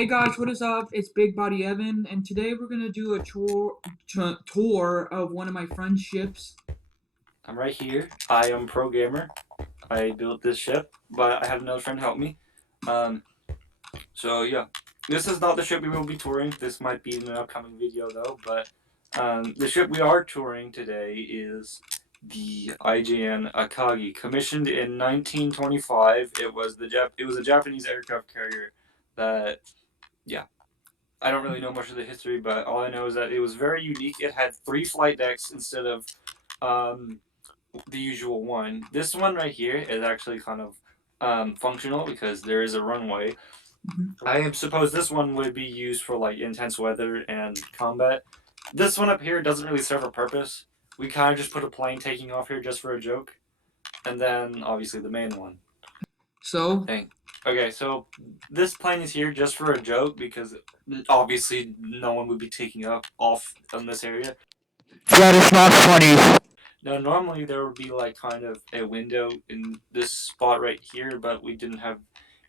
Hey guys, what is up? It's Big Body Evan, and today we're gonna do a tour of one of my friend's ships. I'm right here. I am pro gamer. I built this ship, but I have another friend help me. Um, so yeah, this is not the ship we will be touring. This might be in an upcoming video though. But the ship we are touring today is the IJN Akagi, commissioned in 1925. It was a Japanese aircraft carrier that yeah. I don't really know much of the history, but all I know is that it was very unique. It had 3 flight decks instead of um, the usual one. This one right here is actually kind of functional because there is a runway. Mhm. I suppose this one would be used for like intense weather and combat. This one up here doesn't really serve a purpose. We kind of just put a plane taking off here just for a joke, and then obviously the main one. So, Dang. Okay, so this plane is here just for a joke because obviously no one would be taking off on this area. That is not funny. Now, normally there would be like kind of a window in this spot right here, but we didn't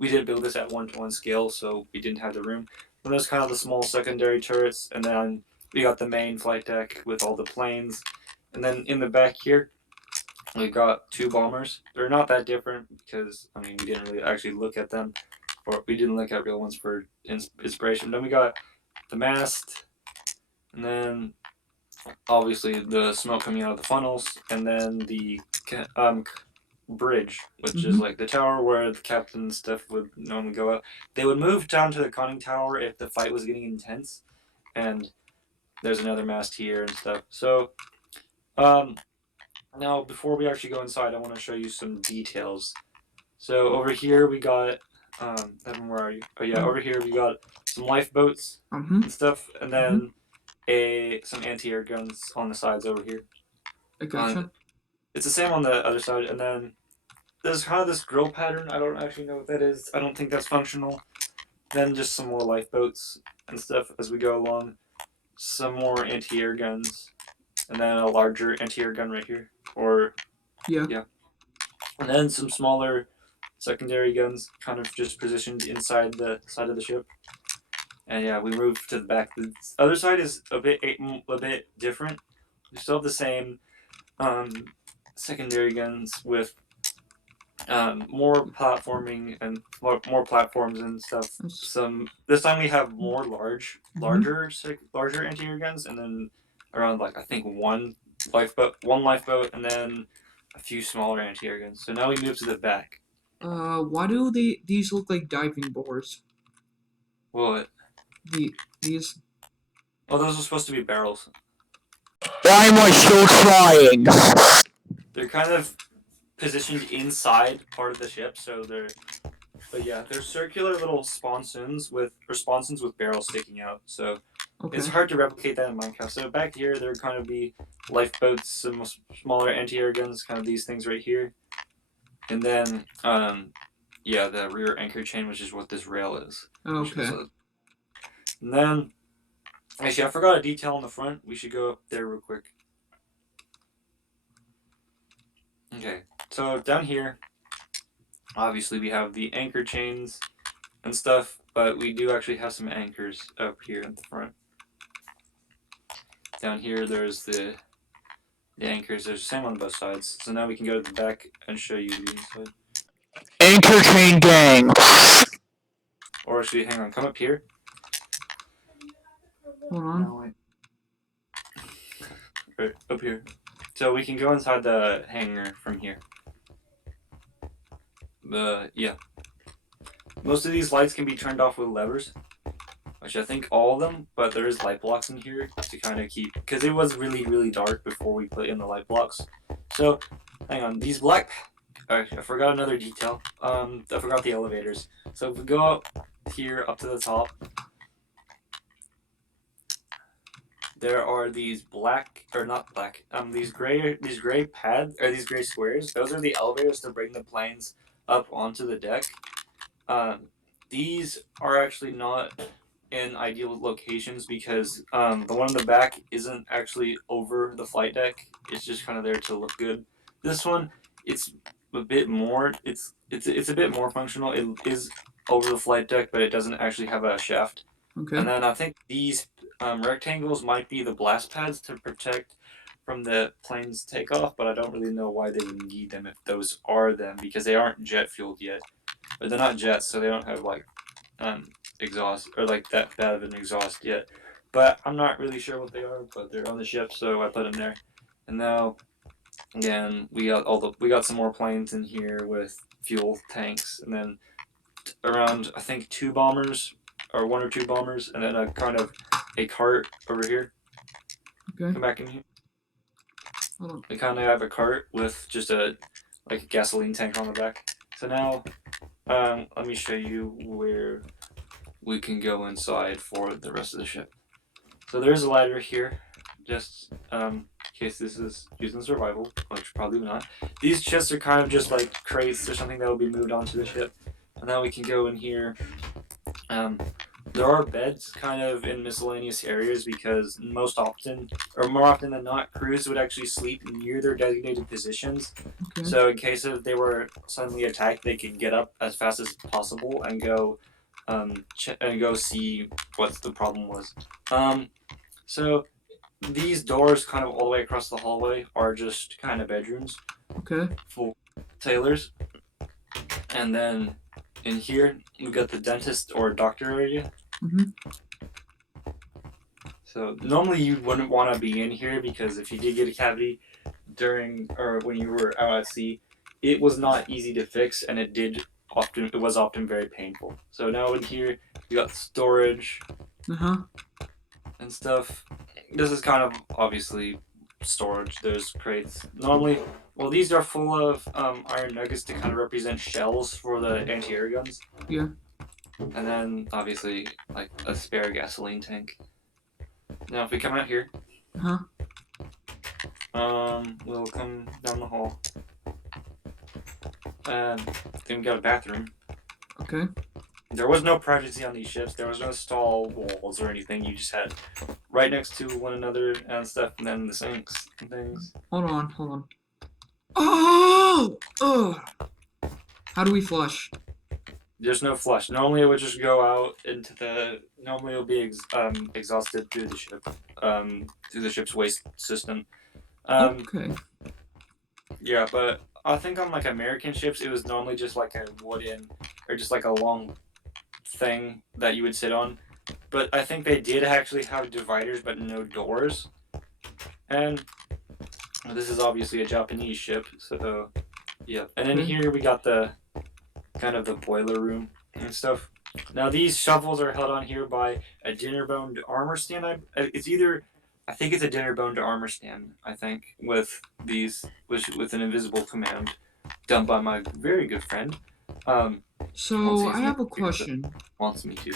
build this at 1-to-1 scale, so we didn't have the room. And there's kind of the small secondary turrets, and then we got the main flight deck with all the planes. And then in the back here, we got 2 bombers. They're not that different because, I mean, we didn't really actually look at them, or we didn't look at real ones for inspiration. Then we got the mast, and then obviously the smoke coming out of the funnels, and then the bridge, which is mhm. like the tower where the captain and stuff would normally go out. They would move down to the conning tower if the fight was getting intense, and there's another mast here and stuff. So, um, now before we actually go inside, I want to show you some details. So over here we got, Evan, where are you? Oh yeah, over here we got some lifeboats and stuff, and Mhm. then some anti-air guns on the sides over here. I On gotcha. It's the same on the other side, and then there's kind of this grill pattern. I don't actually know what that is. I don't think that's functional. Then just some more lifeboats and stuff as we go along. Some more anti-air guns, and then a larger anti-air gun right here. Or Yeah. yeah, and then some smaller secondary guns, kind of just positioned inside the side of the ship. And yeah, we moved to the back. The other side is a bit different. We still have the same um, secondary guns with more platforming and more platforms and stuff. That's, Some this time we have more mhm. larger anti-air guns, and then around like I think one lifeboat, and then a few smaller anti-air guns. So now we move to the back. Why do these look like diving boards? Well, These. those are supposed to be barrels. Why am I still trying? They're kind of positioned inside part of the ship, so they're circular little sponsons with barrels sticking out. So Okay. it's hard to replicate that in Minecraft. So back here, there would kind of be lifeboats, some smaller anti-air guns, kind of these things right here, and then the rear anchor chain, which is what this rail is. Okay. And then actually, I forgot a detail on the front. We should go up there real quick. Okay, so down here, obviously we have the anchor chains and stuff, but we do actually have some anchors up here at the front. Down here, there's the anchors. There's the same on both sides. So now we can go to the back and show you the inside. Anchor chain gang. Or actually, hang on, come up here. Hold on. No, wait. Right, up here. So we can go inside the hangar from here. Yeah. Most of these lights can be turned off with levers, which I think all of them, but there is light blocks in here to kind of keep, because it was really, really dark before we put in the light blocks. So, hang on, these black, I forgot another detail. I forgot the elevators. So if we go up here, up to the top, there are these these gray pads, or these gray squares. Those are the elevators to bring the planes up onto the deck. These are actually not in ideal locations because the one in the back isn't actually over the flight deck. It's just kind of there to look good. This one, it's a bit more. It's a bit more functional. It is over the flight deck, but it doesn't actually have a shaft. Okay. And then I think these rectangles might be the blast pads to protect from the plane's takeoff, but I don't really know why they would need them if those are them, because they aren't jet fueled yet. But they're not jets, so they don't have like exhaust or like that bad of an exhaust yet. But I'm not really sure what they are, but they're on the ship, so I put them there. And now, again, we got some more planes in here with fuel tanks, and then around I think 2 bombers or 1 or 2 bombers, and then a kind of a cart over here. Okay. Come back in here. Hold on. We kind of have a cart with just a gasoline tank on the back. So now, let me show you where we can go inside for the rest of the ship. So there's a ladder here, just in case this is used in survival, which probably not. These chests are kind of just like crates or something that will be moved onto the ship. And now we can go in here. There are beds kind of in miscellaneous areas because more often than not, crews would actually sleep near their designated positions. Okay. So in case if they were suddenly attacked, they could get up as fast as possible and go see what the problem was. So these doors kind of all the way across the hallway are just kind of bedrooms Okay. for sailors. And then in here, we got the dentist or doctor area. Mhm. So normally you wouldn't want to be in here because if you did get a cavity during or when you were out at sea, it was not easy to fix, and it was often very painful. So now in here you got storage and stuff. This is kind of obviously storage. There's crates. Normally, well, these are full of iron nuggets to kind of represent shells for the anti-air guns. Yeah. And then obviously like a spare gasoline tank. Now if we come out here, we'll come down the hall. And then we got a bathroom. Okay. There was no privacy on these ships. There was no stall walls or anything. You just had right next to one another and stuff, and then the sinks and things. Hold on. Oh! Oh! How do we flush? There's no flush. Normally it would just go out into the. Normally it'll be exhausted through the ship, through the ship's waste system. Okay. Yeah, but I think on like American ships, it was normally just like a wooden or just like a long thing that you would sit on. But I think they did actually have dividers, but no doors. And this is obviously a Japanese ship, so yeah. And then here we got the kind of the boiler room and stuff. Now these shovels are held on here by a dinner bone to armor stand. I think it's a dinner bone to armor stand. I think with an invisible command done by my very good friend. So I have a question. Wants me to.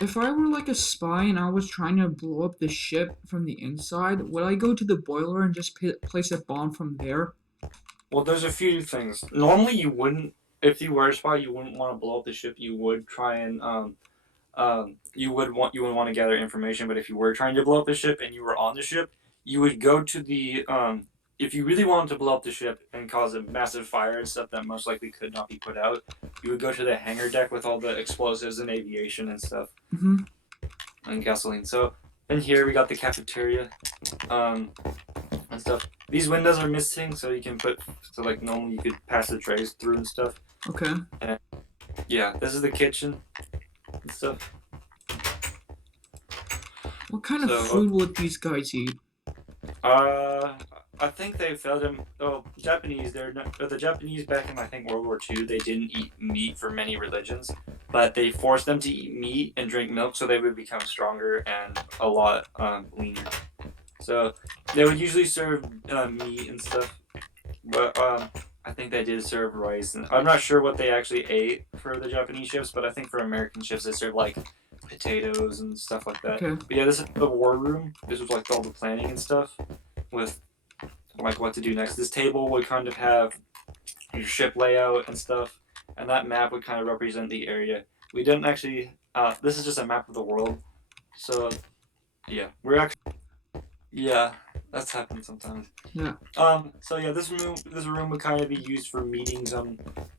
If I were like a spy and I was trying to blow up the ship from the inside, would I go to the boiler and just place a bomb from there? Well, there's a few things. Normally, you wouldn't. If you were a spy, you wouldn't want to blow up the ship. You would try and you would want to gather information. But if you were trying to blow up the ship and you were on the ship, you would go to the if you really wanted to blow up the ship and cause a massive fire and stuff that most likely could not be put out, you would go to the hangar deck with all the explosives and aviation and stuff, and gasoline. So in here we got the cafeteria, and stuff. These windows are missing, so you can like normally you could pass the trays through and stuff. Okay. And yeah, this is the kitchen and stuff. What kind of food would these guys eat? I think they fed them. Oh, Japanese. The Japanese back in I think World War II. They didn't eat meat for many religions, but they forced them to eat meat and drink milk so they would become stronger and a lot leaner. So they would usually serve meat and stuff, but I think they did serve rice. And I'm not sure what they actually ate for the Japanese ships, but I think for American ships they served like potatoes and stuff like that. Okay. But yeah, this is the war room. This was like all the planning and stuff with like what to do next. This table would kind of have your ship layout and stuff, and that map would kind of represent the area. We didn't actually. This is just a map of the world. So yeah, That's happened sometimes. Yeah. So yeah, this room would kind of be used for meetings on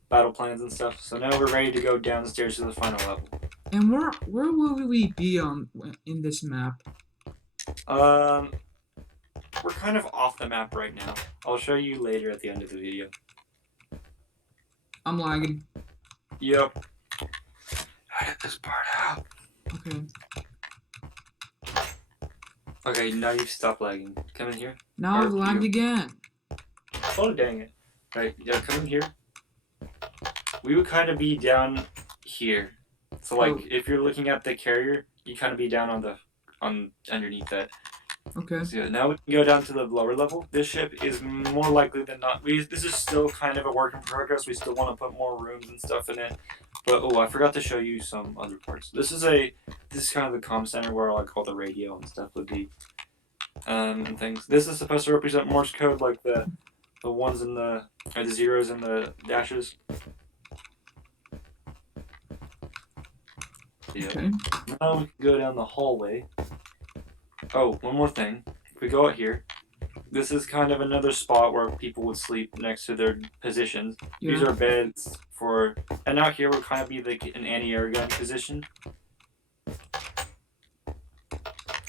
battle plans and stuff. So now we're ready to go downstairs to the final level. And where will we be in this map? We're kind of off the map right now. I'll show you later at the end of the video. I'm lagging. Yep. Edit this part out. Okay. Okay, now you've stopped lagging. Come in here. Now I've lagged again. Oh, dang it. Right, yeah, come in here. We would kind of be down here. So, like, if you're looking at the carrier, you kind of be down on underneath that. Okay. So, yeah, now we can go down to the lower level. This ship is more likely than not. This is still kind of a work in progress. We still want to put more rooms and stuff in it. But, oh, I forgot to show you some other parts. This is kind of the comm center where, like, all the radio and stuff would be. And things. This is supposed to represent Morse code, like the ones and the zeros and the dashes. Yeah. Okay. Now we can go down the hallway. Oh, one more thing. If we go out here, this is kind of another spot where people would sleep next to their positions. Yeah. These are beds for, and out here would kind of be like an anti-air gun position.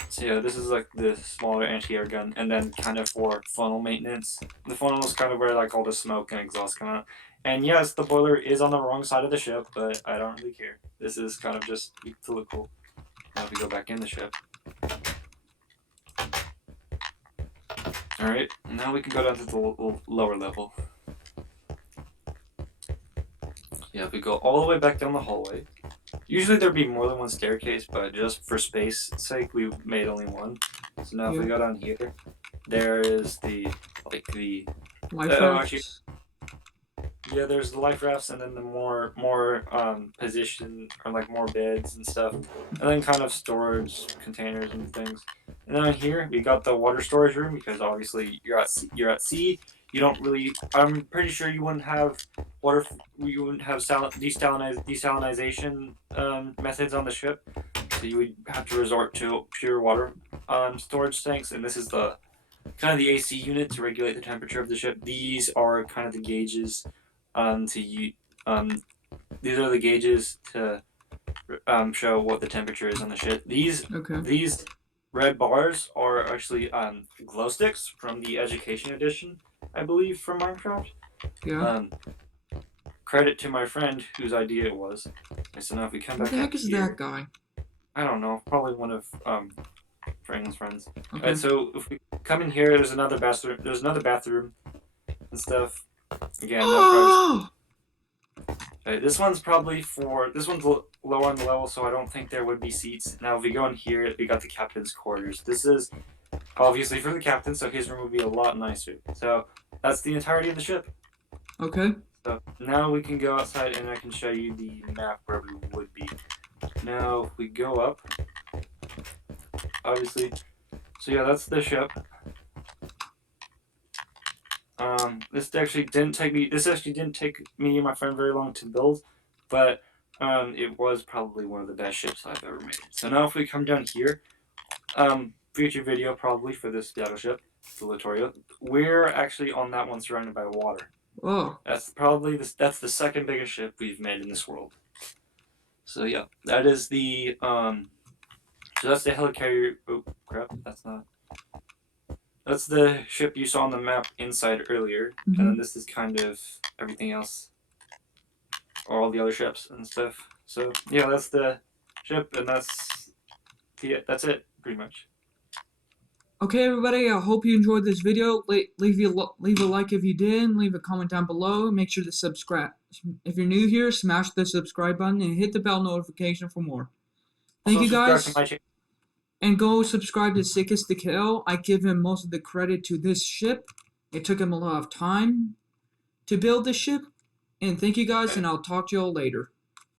So yeah, this is like the smaller anti-air gun, and then kind of for funnel maintenance. The funnel is kind of where like all the smoke and exhaust come out. And yes, the boiler is on the wrong side of the ship, but I don't really care. This is kind of just to look cool. Now if we go back in the ship. Alright, now we can go down to the lower level. Yeah, if we go all the way back down the hallway. Usually there'd be more than one staircase, but just for space sake, we made only one. So now if we go down here, there is the Life rafts. Actually, yeah, there's the life rafts, and then the more position or like more beds and stuff, and then kind of storage containers and things. And then here we got the water storage room because obviously you're at sea. You don't really. I'm pretty sure you wouldn't have water. You wouldn't have desalinization methods on the ship, so you would have to resort to pure water storage tanks. And this is the kind of the AC unit to regulate the temperature of the ship. These are kind of the gauges these are the gauges to show what the temperature is on the ship. These red bars are actually glow sticks from the Education Edition, I believe, from Minecraft. Yeah. Credit to my friend whose idea it was. Okay, so now if we come back What the heck is here, that guy? I don't know. Probably one of Franklin's friends. Okay. Alright, so if we come in here, there's another bathroom. There's another bathroom and stuff. Again, no privacy. Okay, this one's lower on the level, so I don't think there would be seats. Now, if we go in here, we got the captain's quarters. This is obviously for the captain, so his room would be a lot nicer. So that's the entirety of the ship. Okay. So now we can go outside, and I can show you the map where we would be. Now, if we go up, obviously, so yeah, that's the ship. This actually didn't take me and my friend very long to build, but it was probably one of the best ships I've ever made. So now if we come down here, future video probably for this battleship, the Littorio, we're actually on that one surrounded by water. Oh. That's probably that's the second biggest ship we've made in this world. So yeah, that is the so that's the helicarrier. Oh crap, that's the ship you saw on the map inside earlier, and then this is kind of everything else, all the other ships and stuff. So yeah, that's the ship, and that's it pretty much. Okay, everybody. I hope you enjoyed this video. Leave a like if you did. Leave a comment down below. Make sure to subscribe. If you're new here, smash the subscribe button and hit the bell notification for more. Thank you guys. And go subscribe to Sickest to Kill. I give him most of the credit to this ship. It took him a lot of time to build this ship. And thank you guys, and I'll talk to y'all later.